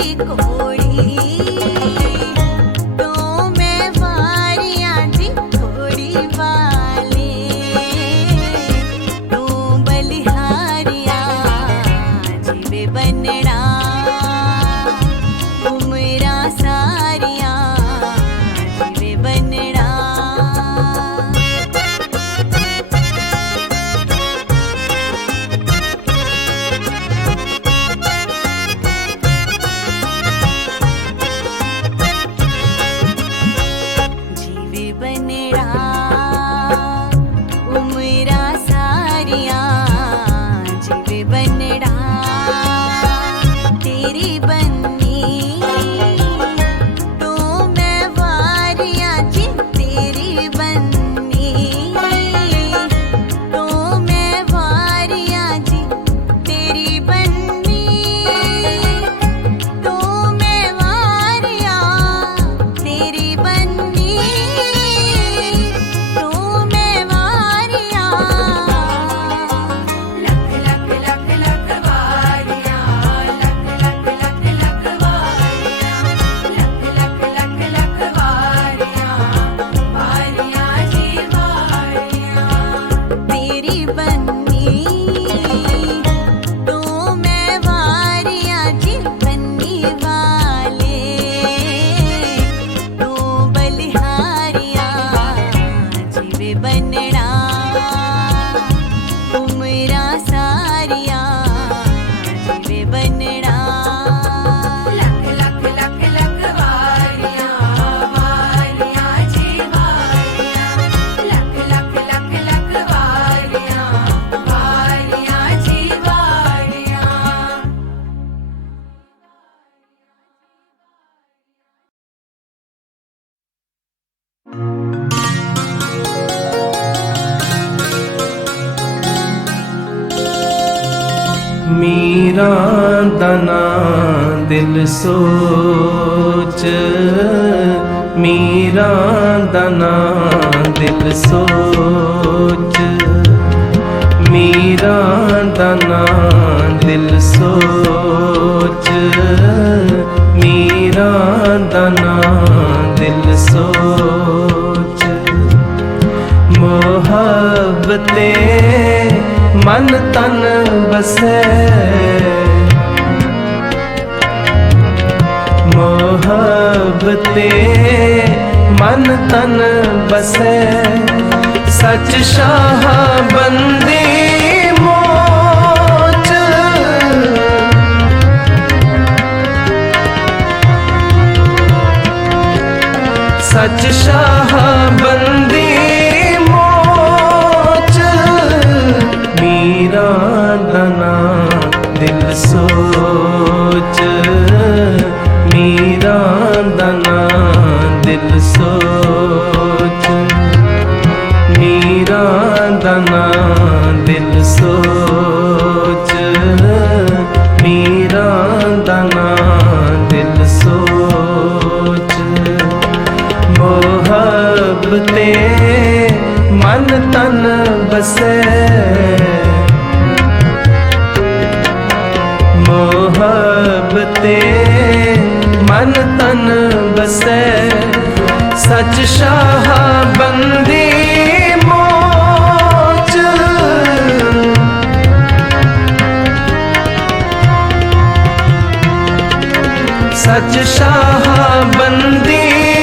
Rico. ਸੋਚ ਮੀਰਾਂ ਦਾ ਨਾਂ ਦਿਲ ਸੋਚ ਮੀਰਾਂ ਦਾ ਨਾਂ ਦਿਲ ਸੋਚ ਮੀਰਾਂ ਦਾ ਨਾਂ ਦਿਲ ਸੋਚ ਮੁਹੱਬਤੇ ਮਨ ਤਨ ਬਸੇ ਪ੍ਰਭ ਤੇ ਮਨ ਤਨ ਬਸੈ। ਸਚ ਸ਼ਾਹ ਬੰਦੀ ਮੋਚ। ਸਚ ਸ਼ਾਹ ਬੰਦੀ ਸੋਚ ਮੀਰਾ ਦਾ ਦਿਲ ਸੋਚ। ਮੁਹੱਬਤੇ ਮਨ ਤਨ ਬਸੇ ਮੁਹੱਬਤੇ ਮਨ ਤਨ ਬਸੇ ਸੱਚ ਸ਼ਾਹ ਬੰਦੀ ਸੱਚ ਸ਼ਾਹ ਬੰਦੀ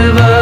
river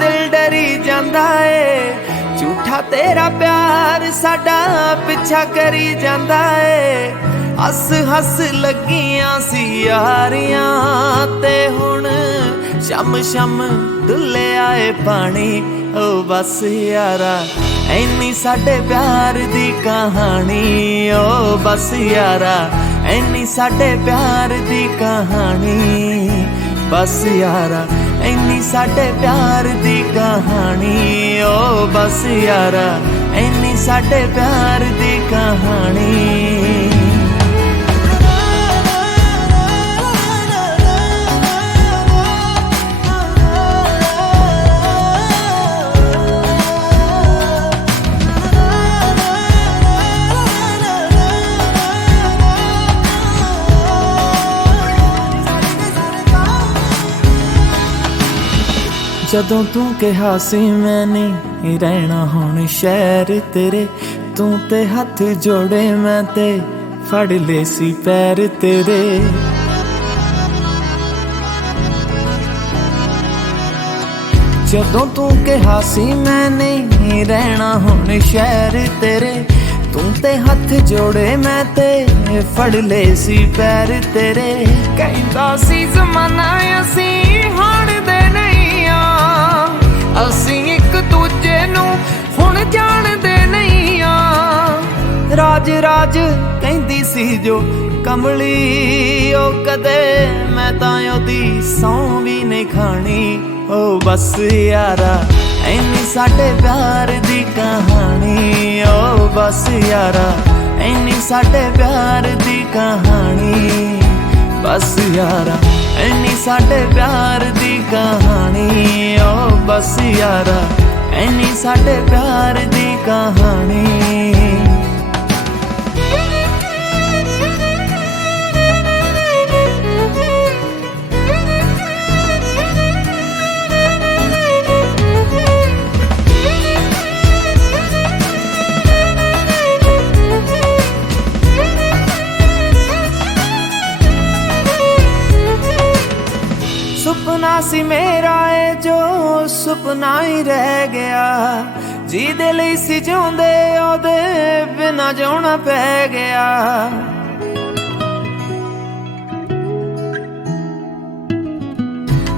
ਦਿਲ ਡਰੀ ਜਾਂਦਾ ਜਾਂਦਾ ਏ। ਝੂਠਾ ਤੇਰਾ ਪਿਆਰ ਸਾਡਾ ਪਿੱਛਾ ਕਰੀ ਜਾਂਦਾ ਏ। ਹੱਸ ਹੱਸ ਲੱਗੀਆਂ ਸੀ ਯਾਰੀਆਂ ਤੇ ਹੁਣ ਸ਼ਮ ਸ਼ਮ ਡੁੱਲਿਆ ਏ ਪਾਣੀ। ਓ ਬਸ ਯਾਰਾ, ਐਨੀ ਸਾਡੇ ਪਿਆਰ ਦੀ ਕਹਾਣੀ। ਓ ਬਸ ਯਾਰਾ, ਐਨੀ ਸਾਡੇ ਪਿਆਰ ਦੀ ਕਹਾਣੀ। ਬਸ ਯਾਰਾ ਐਨੀ ਸਾਡੇ ਪਿਆਰ ਦੀ ਕਹਾਣੀ ਓ ਬਸ ਯਾਰਾ ਐਨੀ ਸਾਡੇ ਪਿਆਰ ਦੀ ਕਹਾਣੀ। ਜਦੋਂ ਤੂੰ ਕਿਹਾ ਸੀ ਮੈਂ ਨਹੀਂ ਰਹਿਣਾ ਹੁਣ ਸ਼ਹਿਰ ਤੇਰੇ, ਤੂੰ ਤੇ ਹੱਥ ਜੋੜੇ ਮੈਂ ਤੇ ਫੜ ਲਏ ਸੀ ਪੈਰ ਤੇਰੇ। ਜਦੋਂ ਤੂੰ ਕਿਹਾ ਸੀ ਮੈਂ ਨਹੀਂ ਰਹਿਣਾ ਹੁਣ ਸ਼ਹਿਰ ਤੇਰੇ, ਤੂੰ ਤੇ ਹੱਥ ਜੋੜੇ ਮੈਂ ਤੇ ਫੜ ਲਏ ਸੀ ਪੈਰ ਤੇਰੇ। ਕਹਿੰਦਾ ਸੀ, ਜ਼ਮਾਨਾ ਅਸੀਂ ਹੁਣ ਅਸੀਂ ਇੱਕ ਦੂਜੇ ਨੂੰ ਹੁਣ ਜਾਣਦੇ ਨਹੀਂ ਆ। ਰਾਜ ਰਾਜ ਕਹਿੰਦੀ ਸੀ ਜੋ ਕਮਲੀ, ਉਹ ਕਦੇ ਮੈਂ ਤਾਂ ਉਹਦੀ ਸੌਂ ਵੀ ਨਹੀਂ ਖਾਣੀ। ਓ ਬਸ ਯਾਰਾ ਐਨੀ ਸਾਡੇ ਪਿਆਰ ਦੀ ਕਹਾਣੀ। ਓ ਬਸ ਯਾਰਾ ਐਨੀ ਸਾਡੇ ਪਿਆਰ ਦੀ ਕਹਾਣੀ। ਬਸ ਯਾਰਾ। ਐਨੀ ਸਾਡੇ ਪਿਆਰ ਦੀ ਕਹਾਣੀ ਓ ਬਸ ਯਾਰਾ। ਐਨੀ ਸਾਡੇ ਪਿਆਰ ਦੀ ਕਹਾਣੀ। ਸੁਪਨਾ ਸੀ ਮੇਰਾ, ਏ ਜੋ ਸੁਪਨਾ ਹੀ ਰਹਿ ਗਿਆ। ਜਿਹਦੇ ਲਈ ਸੀ ਜਿਉਂਦੇ, ਉਹਦੇ ਬਿਨਾ ਜਿਉਣਾ ਪੈ ਗਿਆ।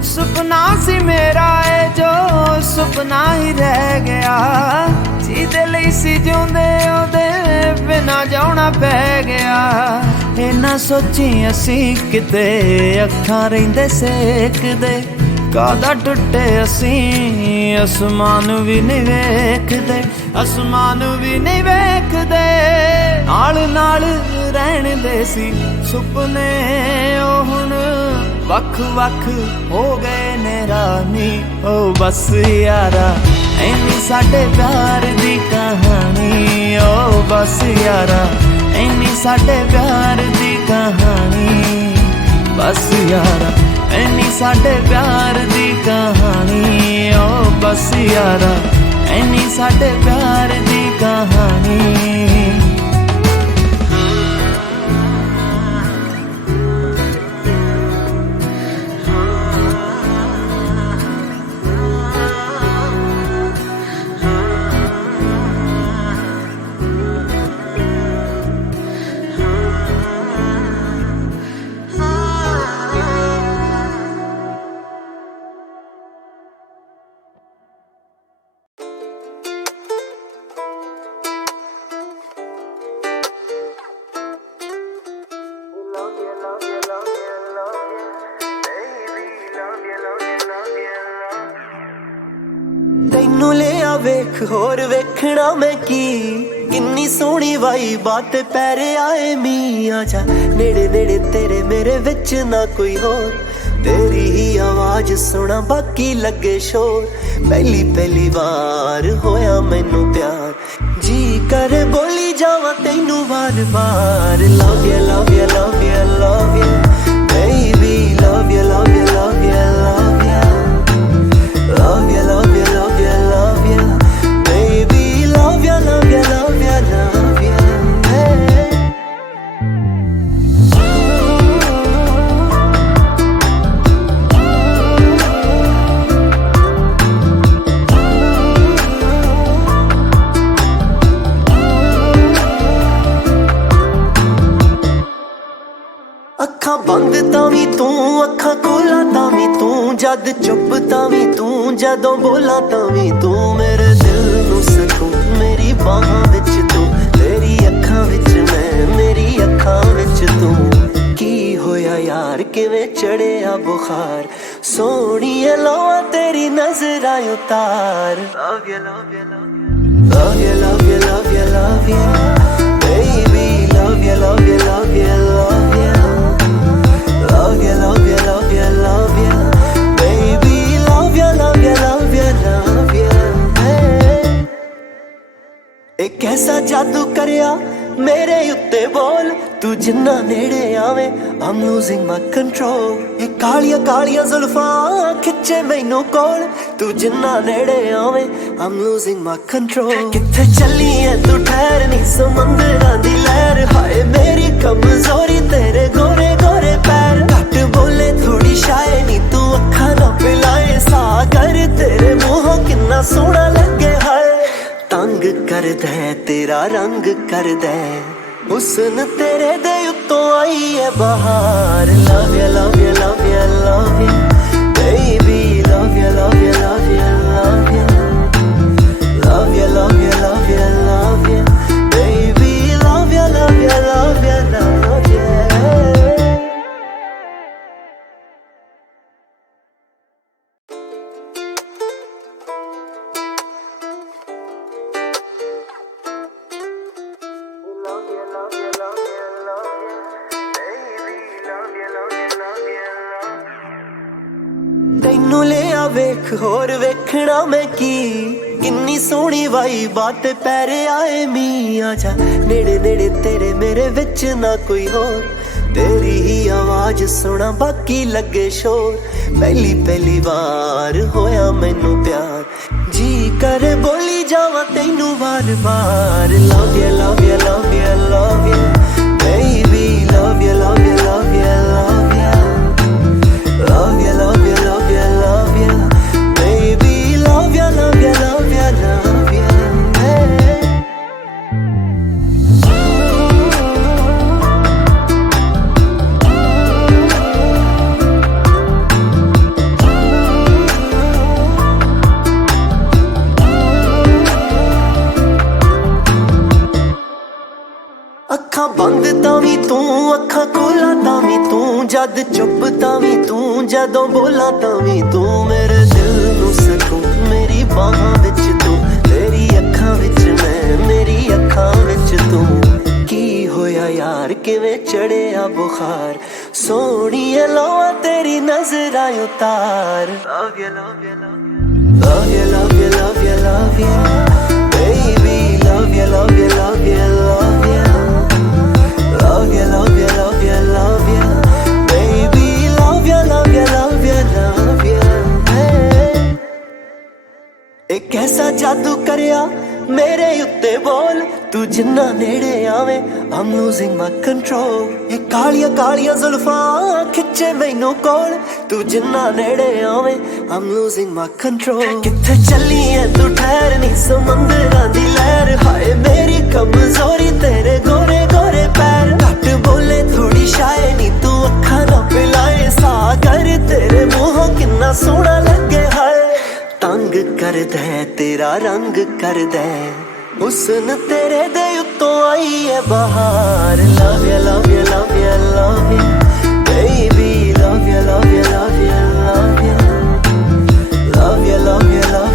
ਸੁਪਨਾ ਸੀ ਮੇਰਾ, ਏ ਜੋ ਸੁਪਨਾ ਹੀ ਰਹਿ ਗਿਆ। ਜਿਹਦੇ ਲਈ ਸੀ ਜਿਉਂਦੇ, ਉਹਦੇ ਬਿਨਾ ਜਾਉਣਾ ਪੈ ਗਿਆ। ਇਹ ਨਾ ਸੋਚੀ ਅਸੀਂ ਕਿਤੇ ਅੱਖਾਂ ਰਹਿੰਦੇ ਸੇਕਦੇ ਕਾਦਾ ਟੁੱਟੇ ਅਸੀਂ, ਅਸਮਾਨ ਵੀ ਨਹੀਂ ਵੇਖਦੇ, ਅਸਮਾਨ ਵੀ ਨਹੀਂ ਵੇਖਦੇ। ਨਾਲ ਨਾਲ ਰਹਿਣ ਦੇ ਸੀ ਸੁਪਨੇ, ਉਹ ਹੁਣ ਵੱਖ ਵੱਖ ਹੋ ਗਏ ਨੇ ਰਾਨੀ ਓ ਬਸ ਯਾਰਾ, ਐਨੀ ਸਾਡੇ ਪਿਆਰ ਦੀ ਕਹਾਣੀ ਓ ਬਸ ਯਾਰਾ। ਐਨੀ ਸਾਡੇ ਪਿਆਰ ਦੀ ਕਹਾਣੀ। ਬਸ ਯਾਰਾ ਐਨੀ ਸਾਡੇ ਪਿਆਰ ਦੀ ਕਹਾਣੀ। ਓ ਬਸ ਯਾਰਾ ਐਨੀ ਸਾਡੇ ਪਿਆਰ ਦੀ ਕਹਾਣੀ। ਹੋਰ ਵੇਖਣਾ ਮੈਂ ਕੀ? ਕਿੰਨੀ ਸੋਹਣੀ ਵਾਈ ਬਾਤ ਪੈਰ ਆਏ ਮੀਆਂ ਜਾ। ਨੇੜੇ ਨੇੜੇ ਤੇਰੇ ਮੇਰੇ ਵਿੱਚ ਨਾ ਕੋਈ ਹੋਰ। ਤੇਰੀ ਹੀ ਆਵਾਜ਼ ਸੁਣਾ ਬਾਕੀ ਲੱਗੇ ਸ਼ੋਰ। ਪਹਿਲੀ ਪਹਿਲੀ ਵਾਰ ਹੋਇਆ ਮੈਨੂੰ ਪਿਆਰ। ਜੀ ਕਰ ਬੋਲੀ ਜਾਵਾਂ ਤੈਨੂੰ ਵਾਰ ਵਾਰ। Love you love you love you love you baby love you love you love you ਅੱਖਾਂ ਖੋਲਾਂ ਤਾਂ ਵੀ ਤੂੰ ਜਦ ਚੁੱਪ ਤਾਂ ਵੀ ਤੂੰ ਜਦੋਂ ਬੋਲਾਂ ਤਾਂ ਵੀ ਤੂੰ। ਮੇਰੇ ਦਿਲ ਨੂੰ ਸਕੂਨ ਮੇਰੀ ਬਾਹਾਂ ਵਿੱਚ ਤੂੰ ਤੇਰੀ ਅੱਖਾਂ ਵਿੱਚ ਮੈਂ ਮੇਰੀ ਅੱਖਾਂ ਵਿੱਚ ਤੂੰ। ਕੀ ਹੋਇਆ ਯਾਰ ਕਿਵੇਂ ਚੜਿਆ ਬੁਖਾਰ? ਸੋਹਣੀਏ ਲੋਆ ਤੇਰੀ ਨਜ਼ਰਾਂ ਉਤਾਰ। Love you love you love you. Love you love you love you love you baby love you love you love you, love you, love you, love you. Baby, love you, love you, love you, love you. ਇੱਕ ਐਸਾ ਜਾਦੂ ਕਰਿਆ ਮੇਰੇ ਉੱਤੇ ਬੋਲ ਤੂੰ ਜਿੰਨਾ ਨੇੜੇ ਆਵੇਂ ਆਮ ਲੂਜ਼ਿੰਗ ਮਾਈ ਕੰਟਰੋਲ ਇਹ ਕਾਲੀਆਂ ਕਾਲੀਆਂ ਜ਼ੁਲਫਾਂ ਖਿੱਚੇ ਮੈਨੂੰ ਕੋਲ ਤੂੰ ਜਿੰਨਾ ਨੇੜੇ ਆਵੇਂ ਆਮ ਲੂਜ਼ਿੰਗ ਮਾਈ ਕੰਟਰੋਲ ਕਿੱਥੇ ਚੱਲੀ ਐ ਤੂੰ ਠਹਿਰ ਨਹੀਂ ਸਮੁੰਦਰਾਂ ਦੀ ਲਹਿਰ ਹਾਏ ਮੇਰੀ ਕਮਜ਼ੋਰੀ ਤੇਰੇ ਗੋਰੇ ਗੋਰੇ ਪੈਰ ਘੱਟ ਬੋਲੇ ਥੋੜੀ ਸ਼ਾਇ ਨਹੀਂ ਤੂੰ ਅੱਖਾਂ ਨਾ ਪਿਲਾਏ ਸਾਗਰ ਤੇਰੇ ਮੂੰਹੋਂ ਕਿੰਨਾ ਸੋਹਣਾ ਲੱਗੇ ਹਾਏ ਤੰਗ ਕਰਦਾ ਤੇਰਾ ਰੰਗ ਕਰਦਾ ਹੈ। ਹੁਸਨ ਤੇਰੇ ਦੇ ਉੱਤੋਂ ਆਈ ਹੈ ਬਹਾਰ love you love you love you love you baby love you love you love you ਲਿਆ ਹੋਰ ਵੇਖਣਾ ਮੈਂ ਕੀ? ਕਿੰਨੀ ਸੋਹਣੀ ਵਾਈ ਬਾਤ ਪੈਰ ਆਏ ਮੀ ਜਾ। ਨੇੜੇ ਨੇੜੇ ਤੇਰੇ ਮੇਰੇ ਵਿੱਚ ਨਾ ਕੋਈ ਹੋਰ। ਤੇਰੀ ਹੀ ਆਵਾਜ਼ ਸੁਣਾ ਬਾਕੀ ਲੱਗੇ ਸ਼ੋਰ। ਪਹਿਲੀ ਪਹਿਲੀ ਵਾਰ ਹੋਇਆ ਮੈਨੂੰ ਪਿਆਰ। ਜੀ ਕਰ ਬੋਲੀ ਜਾਵਾਂ ਤੈਨੂੰ ਵਾਰ ਵਾਰ। Love you love you love you love you baby love you love you love you ਤੂੰ ਅੱਖਾਂ ਖੋਲਾਂ ਤਾਂ ਵੀ ਤੂੰ, ਜਦ ਚੁੱਪ ਤਾਂ ਵੀ ਤੂੰ, ਜਦੋਂ ਬੋਲਾਂ ਤਾਂ ਵੀ ਤੂੰ। ਮੇਰੇ ਦਿਲ ਨੂੰ ਸਕੂਨ, ਮੇਰੀ ਬਾਹਾਂ ਵਿੱਚ ਤੂੰ। ਤੇਰੀ ਅੱਖਾਂ ਵਿੱਚ ਮੈਂ, ਮੇਰੀ ਅੱਖਾਂ ਵਿੱਚ ਤੂੰ। ਕੀ ਹੋਇਆ ਯਾਰ, ਕਿਵੇਂ ਚੜਿਆ ਬੁਖਾਰ? ਸੋਹਣੀਏ ਲੋਆ ਤੇਰੀ ਨਜ਼ਰ ਨਜ਼ਰਾਂ ਉਤਾਰ। love you love you love you love you love you love you baby love you love you love you love you love you, love you, love you, love you. Baby, love you, love you, love you, love you. ਇੱਕ ਐਸਾ ਜਾਦੂ ਕਰਿਆ ਮੇਰੇ ਉੱਤੇ ਬੋਲ ਤੂੰ ਜਿੰਨਾ ਨੇੜੇ ਆਵੇਂ ਆਮ ਲੂਜ਼ਿੰਗ ਮਾਈ ਕੰਟਰੋਲ ਇਹ ਕਾਲੀਆਂ ਕਾਲੀਆਂ ਜ਼ੁਲਫਾਂ ਖਿੱਚੇ ਮੈਨੂੰ ਕੋਲ ਤੂੰ ਜਿੰਨਾ ਨੇੜੇ ਆਵੇਂ ਆਮ ਲੂਜ਼ਿੰਗ ਮਾਈ ਕੰਟਰੋਲ ਕਿੱਥੇ ਚੱਲੀ ਐ ਤੂੰ ਠਹਿਰ ਨਹੀਂ ਸਮੁੰਦਰਾਂ ਦੀ ਲਹਿਰ ਹਾਏ ਮੇਰੀ ਕਮਜ਼ੋਰੀ ਤੇਰੇ ਗੋ ਬੋਲੇ ਥੋੜੀ ਤੂੰ ਅੱਖਾਂ ਨਾ ਪਿਲਾਏ ਸਾਗਰ ਤੇਰੇ ਕਿੰਨਾ ਸੋਹਣਾ ਲੱਗੇ ਤੰਗ ਕਰਦਾ ਤੇਰਾ ਰੰਗ ਕਰਦਾ ਹੁਸਨ ਤੇਰੇ ਦੇ ਉੱਤੋਂ ਆਈ ਹੈ ਬਹਾਰ love you love you love you love you baby love you love you love you love you love you love you